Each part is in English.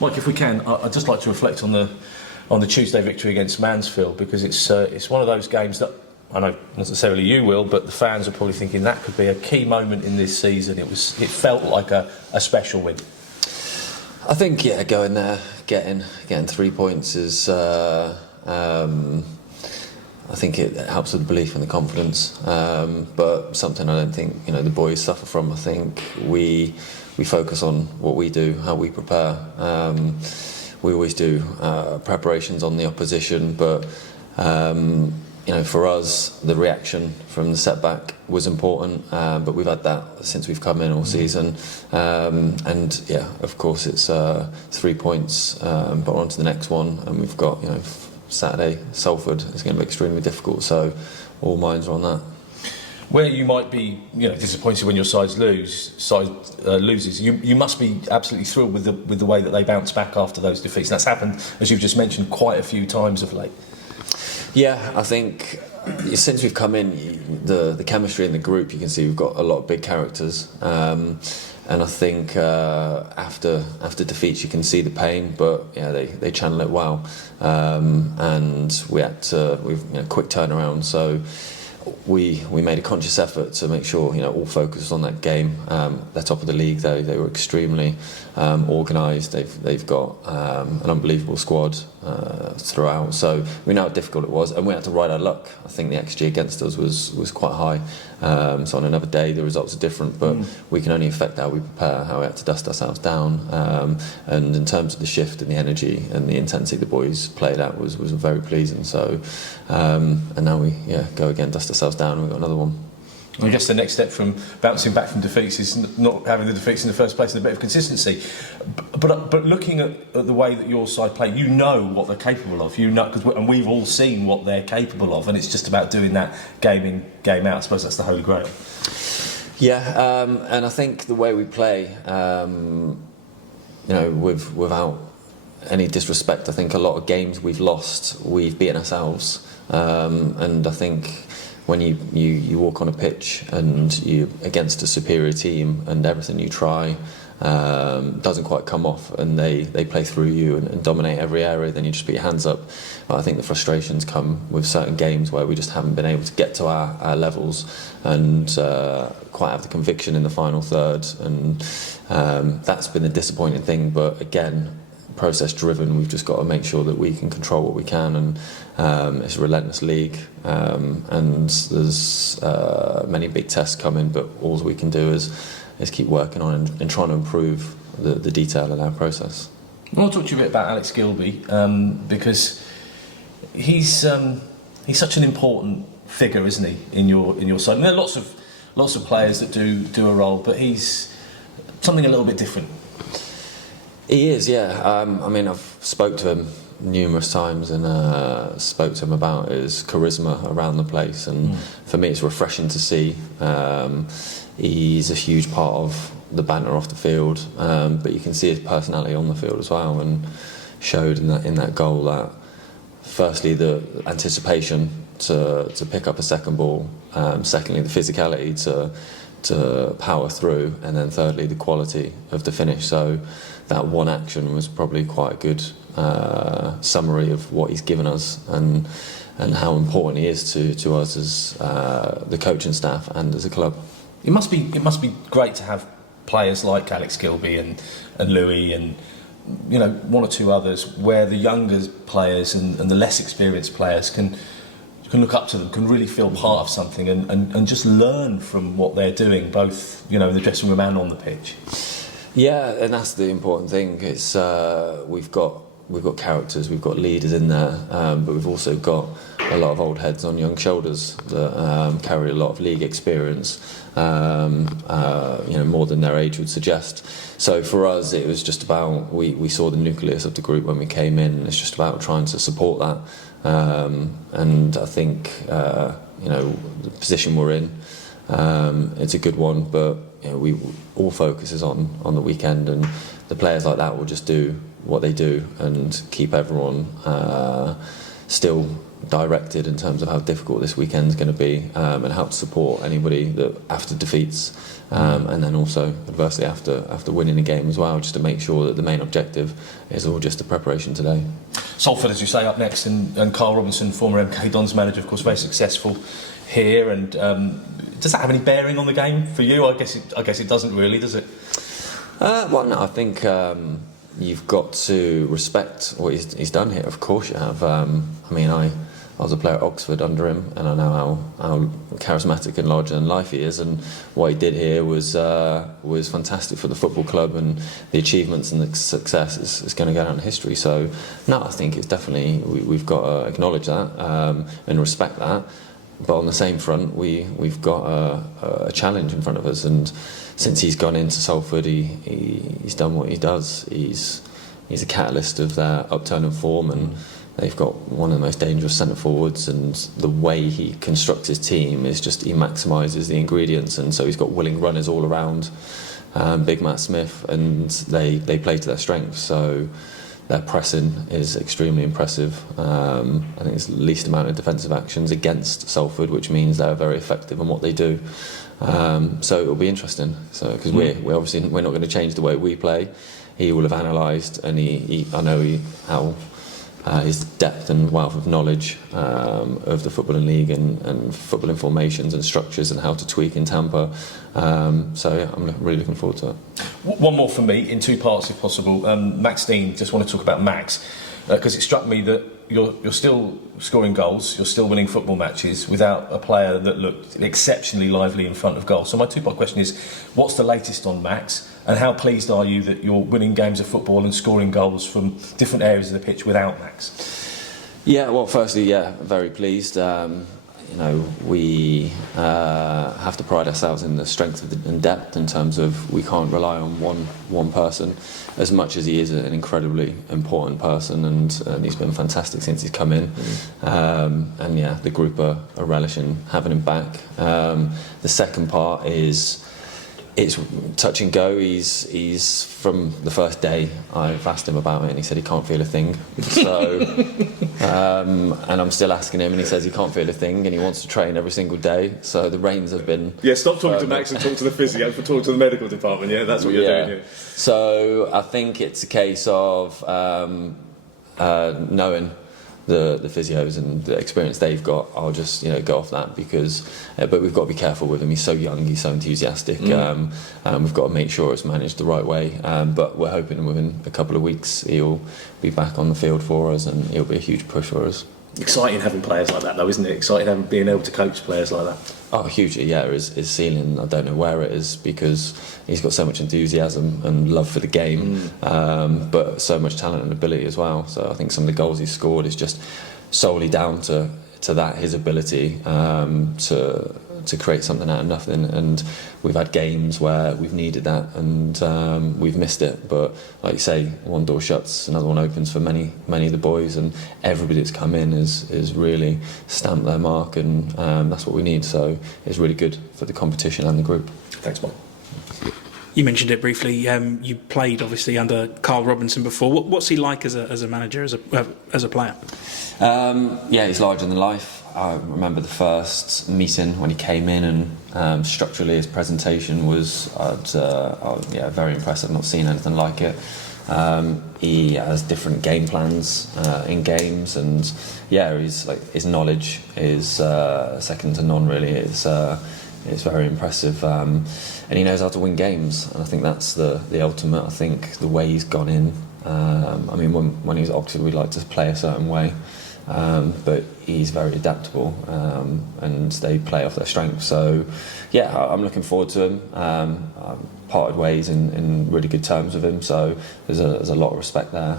Mike, if we can, I'd just like to reflect on the Tuesday victory against Mansfield, because it's one of those games that I know not necessarily you will, but the fans are probably thinking that could be a key moment in this season. It felt like a special win. I think going there, getting 3 points is. I think it helps with the belief and the confidence, but something I don't think the boys suffer from. I think we focus on what we do, how we prepare. We always do preparations on the opposition, but for us, the reaction from the setback was important. But we've had that since we've come in all season, and of course it's 3 points, but we're on to the next one, and we've got Saturday, Salford is going to be extremely difficult, so all minds are on that. Where you might be, disappointed when your side loses, you must be absolutely thrilled with the way that they bounce back after those defeats. That's happened, as you've just mentioned, quite a few times of late. Yeah, I think since we've come in, the chemistry in the group, you can see we've got a lot of big characters. And I think after defeats you can see the pain, but they channel it well, and we've quick turnaround. So we made a conscious effort to make sure all focused on that game. They're top of the league though. They were extremely organised. They've got an unbelievable squad throughout. So we know how difficult it was, and we had to ride our luck. I think the XG against us was quite high. So on another day the results are different, but we can only affect how we prepare, how we have to dust ourselves down. And in terms of the shift and the energy and the intensity the boys played at was very pleasing. So and now we go again, dust ourselves down, and we've got another one. I guess the next step from bouncing back from defeats is not having the defeats in the first place and a bit of consistency. But looking at the way that your side play, you know what they're capable of. And we've all seen what they're capable of, and it's just about doing that game in, game out. I suppose that's the holy grail. Yeah, and I think the way we play, without any disrespect, I think a lot of games we've lost, we've beaten ourselves, and I think when you walk on a pitch and you're against a superior team and everything you try doesn't quite come off, and they play through you and dominate every area, then you just put your hands up. But I think the frustrations come with certain games where we just haven't been able to get to our levels and quite have the conviction in the final third, and that's been the disappointing thing. But again, process driven, we've just got to make sure that we can control what we can, and it's a relentless league, and there's many big tests coming, but all we can do is keep working on and trying to improve the detail in our process. I want to talk to you a bit about Alex Gilbey, because he's such an important figure, isn't he, in your side? And there are lots of players that do a role, but he's something a little bit different. He is, yeah. I've spoke to him numerous times and spoke to him about his charisma around the place, and for me it's refreshing to see. He's a huge part of the banter off the field, but you can see his personality on the field as well, and showed in that goal that firstly the anticipation to pick up a second ball, secondly the physicality to power through, and then thirdly the quality of the finish. So that one action was probably quite a good summary of what he's given us and how important he is to us as the coaching staff and as a club. It must be great to have players like Alex Gilbey and Louis and one or two others, where the younger players and the less experienced players can look up to them, can really feel part of something and just learn from what they're doing, both in the dressing room and on the pitch. Yeah, and that's the important thing. It's we've got characters, we've got leaders in there, but we've also got a lot of old heads on young shoulders that carry a lot of league experience, more than their age would suggest. So for us, it was just about we saw the nucleus of the group when we came in, and it's just about trying to support that. And I think the position we're in, it's a good one, but we all focus is on the weekend, and the players like that will just do what they do and keep everyone still directed in terms of how difficult this weekend's going to be, and help support anybody that after defeats, and then also adversely after winning a game as well, just to make sure that the main objective is all just the preparation today. Salford, as you say, up next, and Carl Robinson, former MK Dons manager, of course, very successful here. And does that have any bearing on the game for you? I guess it doesn't really, does it? Well, no, I think you've got to respect what he's done here. Of course, you have. I mean, I was a player at Oxford under him, and I know how charismatic and larger than life he is. And what he did here was fantastic for the football club, and the achievements and the success is going to go down in history. So, no, I think it's definitely we've got to acknowledge that and respect that. But on the same front, we've got a challenge in front of us, and since he's gone into Salford, he's done what he does. He's a catalyst of their upturn form, and they've got one of the most dangerous centre forwards. And the way he constructs his team is just he maximises the ingredients, and so he's got willing runners all around. Big Matt Smith, and they play to their strengths. So their pressing is extremely impressive. I think it's the least amount of defensive actions against Salford, which means they're very effective in what they do. So it'll be interesting. So because we're obviously not going to change the way we play. He will have analysed, and I know how his depth and wealth of knowledge of the footballing league and footballing formations and structures and how to tweak and tamper. So yeah, I'm really looking forward to it. One more from me in two parts, if possible. Max Dean, just want to talk about Max, because it struck me that you're still scoring goals, you're still winning football matches without a player that looked exceptionally lively in front of goal. So my two-part question is, what's the latest on Max, and how pleased are you that you're winning games of football and scoring goals from different areas of the pitch without Max? Yeah, well, firstly, yeah, very pleased. We have to pride ourselves in the strength and depth in terms of we can't rely on one person, as much as he is an incredibly important person, and he's been fantastic since he's come in. And yeah, the group are relishing having him back. The second part is it's touch and go. He's from the first day I've asked him about it, and he said he can't feel a thing. So, and I'm still asking him, and he says he can't feel a thing, and he wants to train every single day. So the reins have been. Yeah, stop talking to Max and talk to the physio. Talk to the medical department. Yeah, that's what you're doing here. So I think it's a case of knowing the physios and the experience they've got. I'll just go off that because but we've got to be careful with him. He's so young, he's so enthusiastic. We've got to make sure it's managed the right way, but we're hoping within a couple of weeks he'll be back on the field for us, and he'll be a huge push for us. Exciting having players like that, though, isn't it? Exciting being able to coach players like that. Oh, hugely, yeah. His ceiling, I don't know where it is, because he's got so much enthusiasm and love for the game, but so much talent and ability as well. So I think some of the goals he's scored is just solely down to that, his ability to create something out of nothing. And we've had games where we've needed that, and we've missed it. But like you say, one door shuts, another one opens for many of the boys, and everybody that's come in is really stamped their mark, and that's what we need. So it's really good for the competition and the group. Thanks, Mark. You mentioned it briefly. You played obviously under Carl Robinson before. What's he like as a manager, as a player? Yeah, he's larger than life. I remember the first meeting when he came in, and structurally his presentation was very impressive. Not seen anything like it. He has different game plans in games, and yeah, his knowledge is second to none. Really, it's very impressive, and he knows how to win games. And I think that's the ultimate. I think the way he's gone in. I mean, when he was at Oxford, we liked to play a certain way. But he's very adaptable, and they play off their strengths. So, yeah, I'm looking forward to him. I parted ways in really good terms with him, so there's a lot of respect there.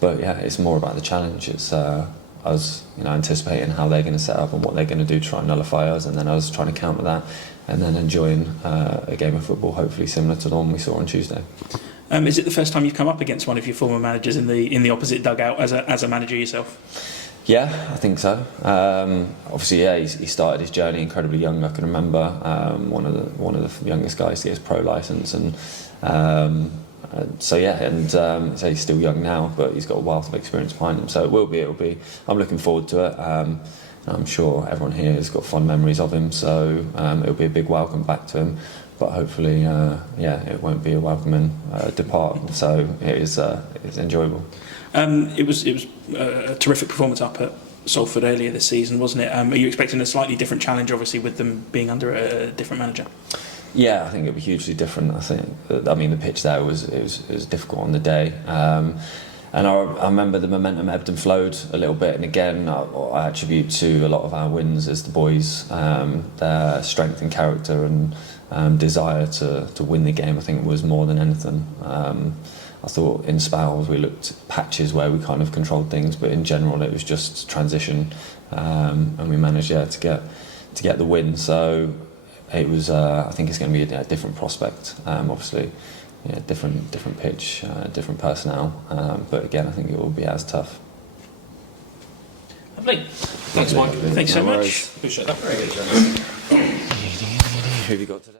But yeah, it's more about the challenge. It's us, anticipating how they're going to set up and what they're going to do to try and nullify us, and then us trying to counter that, and then enjoying a game of football, hopefully similar to the one we saw on Tuesday. Is it the first time you've come up against one of your former managers in the opposite dugout as a manager yourself? Yeah, I think so. Obviously, yeah, he started his journey incredibly young. I can remember one of the youngest guys to get his pro license, and So yeah, and so he's still young now, but he's got a wealth of experience behind him. So it'll be. I'm looking forward to it. I'm sure everyone here has got fond memories of him, so it'll be a big welcome back to him. But hopefully, it won't be a welcoming depart. So it's enjoyable. It was a terrific performance up at Salford earlier this season, wasn't it? Are you expecting a slightly different challenge, obviously, with them being under a different manager? Yeah, I think it'll be hugely different. I mean, the pitch there was difficult on the day. And I remember the momentum ebbed and flowed a little bit, and again, I attribute to a lot of our wins as the boys, their strength and character and desire to win the game. I think was more than anything. I thought in spells we looked at patches where we kind of controlled things, but in general it was just transition, and we managed to get the win. So it was. I think it's going to be a different prospect, obviously. Yeah, different pitch, different personnel, but again, I think it will be as tough. Lovely. Thanks, Mike. Thanks so much. Appreciate that. Who have you got today?